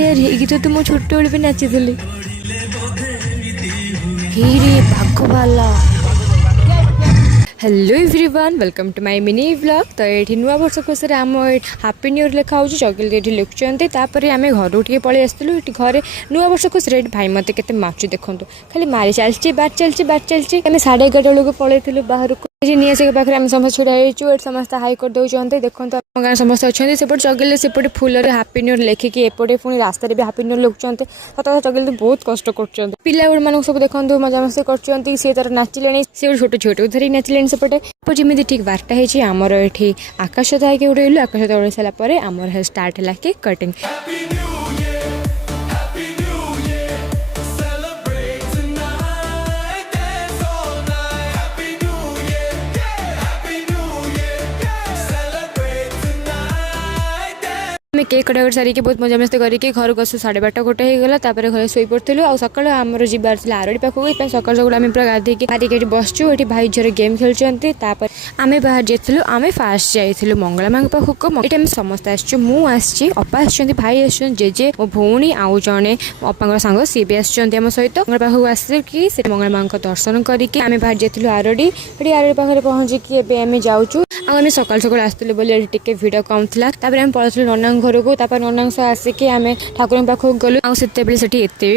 यार ये गीत तो मो छोट बेले भी नाची थी। हे रे भाग वाला। Hello everyone welcome to my mini vlog. तो ये नुआ वर्ष खुशी आम हैप्पी न्यू ईयर लिखा हो चगिल ये लिखुंट आम घर उठे पलि आसलु ये घरे नुआ वर्ष खुशी भाई मत के मार्च देखो खाली मारी चलती बाट चलती आम 11:30 बेलू पलैलु बाहर को निआसी पाखे आम समस्त छुड़ा हो समस्त हाई कर दौरान देखो आम गाँव समस्त अच्छे सेपटे चगिले सेपटे फुल हैप्पी न्यू ईयर लिखिकी एपटे पुणी रास्त भी हैप्पी न्यू ईयर लिखुं सत चगिल बहुत कष्ट कर पिला गुड़ मान सब देखो मजामस्ती कर सी तार नाचिले सी छोट छोट धरी नाचिले सेपटे जमी ठीक 12टा है आमर ये आकाश दायके उड़ेलु आकाश उड़े सारापर आमर स्टार्ट है केक कटिंग। केक कटाकट सारिकी बहुत मजामस्ती करके घर को 12:30 गोटे होगला घर शोई पड़ू आ सका आमर जबार आरडी पाखक सका सका आम पूरा गाधेकी गाधेकी बसचु ये भाई झर गेम खेलुंट आम बाहर जाइलु आम फास्ट जाइलु मंगला माँ पाखक ये आम समस्त आसी अपा आस भाई आस जेजे मो भौणी आउ जड़े अपा सांग सी भी आम सहित मंगला पाखक आसिकी मंगला माँ दर्शन करके आम बाहर जाइलु आरडी ये आरडी पाखे पहुँचिकी आम जाऊँ आम सका सका आसलु बोली टे भिड़ कम था आम पलू नना घर को नना सह आसिकी आम ठाकुर पाखक गलु आते भी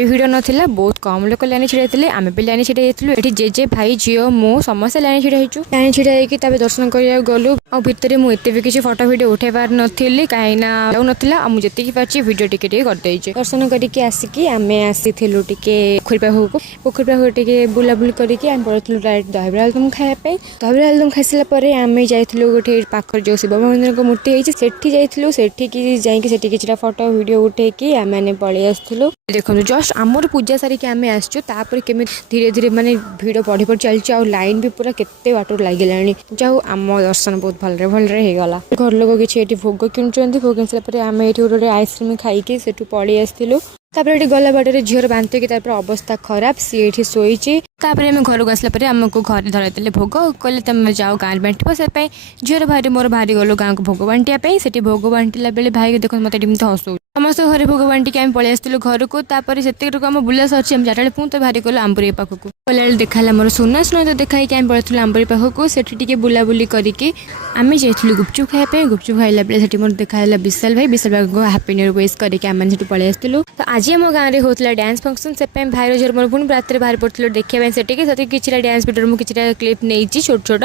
भिड़ नाला बहुत कम लोक लाइन छिड़ाई आम भी लाइन छिड़ाई ये जेजे भाई झील मो समस्त लाइन छिड़ाईचु लाइन छिड़ाई दर्शन कर गलु आते मुझे भी किसी फटो भिड उठे पार नी कहीं नाला मुझे पार्टी भिड टे करदे दर्शन करके आसिकी आम आसी टे पोखरी पाखक पोखरी पाखक टे बुलाबुली करके आम पड़ू डायरेक्ट दहीबरा आलुदम खायापी दहीबरा आलुदम खाई सारापर आम जाइलु गोटे पाखर जो शिव मंदिर मूर्ति है सेठी जाइलु सेठी जाइए किसी फटो वीडियो उठेकी आम मैंने पलि आसलु देखो जस्ट आमर पूजा सारिकी आम आसपर केमी धीरे धीरे माने भिड़ बढ़ी बढ़ी चलती लाइन भी पूरा केते बाटर लगे जाऊ आम दर्शन बहुत भलरे भलरे होगला घर लोक किसी भोग किणुंट भोग किन आम ये गोटे आइसक्रीम खाई से पलि आसलु ये गला बाटर झीर बांति की अवस्था खराब सी ये शोची आम घर को आसला आमको घर धरते भोग कहले तुम जाओ गाँव बांटब से झीर भाई मोर भारी गलु गाँव को भोग बांटिया से भोग बांटिला बेले भाई देख मत हसू समस्त घर भोग बांटिकी आम पलि आसलु घर को से आम बुला सर आम चार पुणी तो भारी गलु आंबुरी पाखक गला देखा मोर सुना सुना तो देखाई आम पलू आंबुरी पाखक से बुलाबुली करके आम जाइलु गुपचुप खायापी गुपचुप खाइला बेले मोर देखा विशाल भाई को हैप्पी न्यू ईयर विश करके आम पलि आसलु तो आज आम गाँव में होता डांस फंक्शन से भाई झर मोर पुणी रात बाहर पड़ू देखा से किसी डांस भिडियो मुझे किसी क्लिप नहीं छोट छोट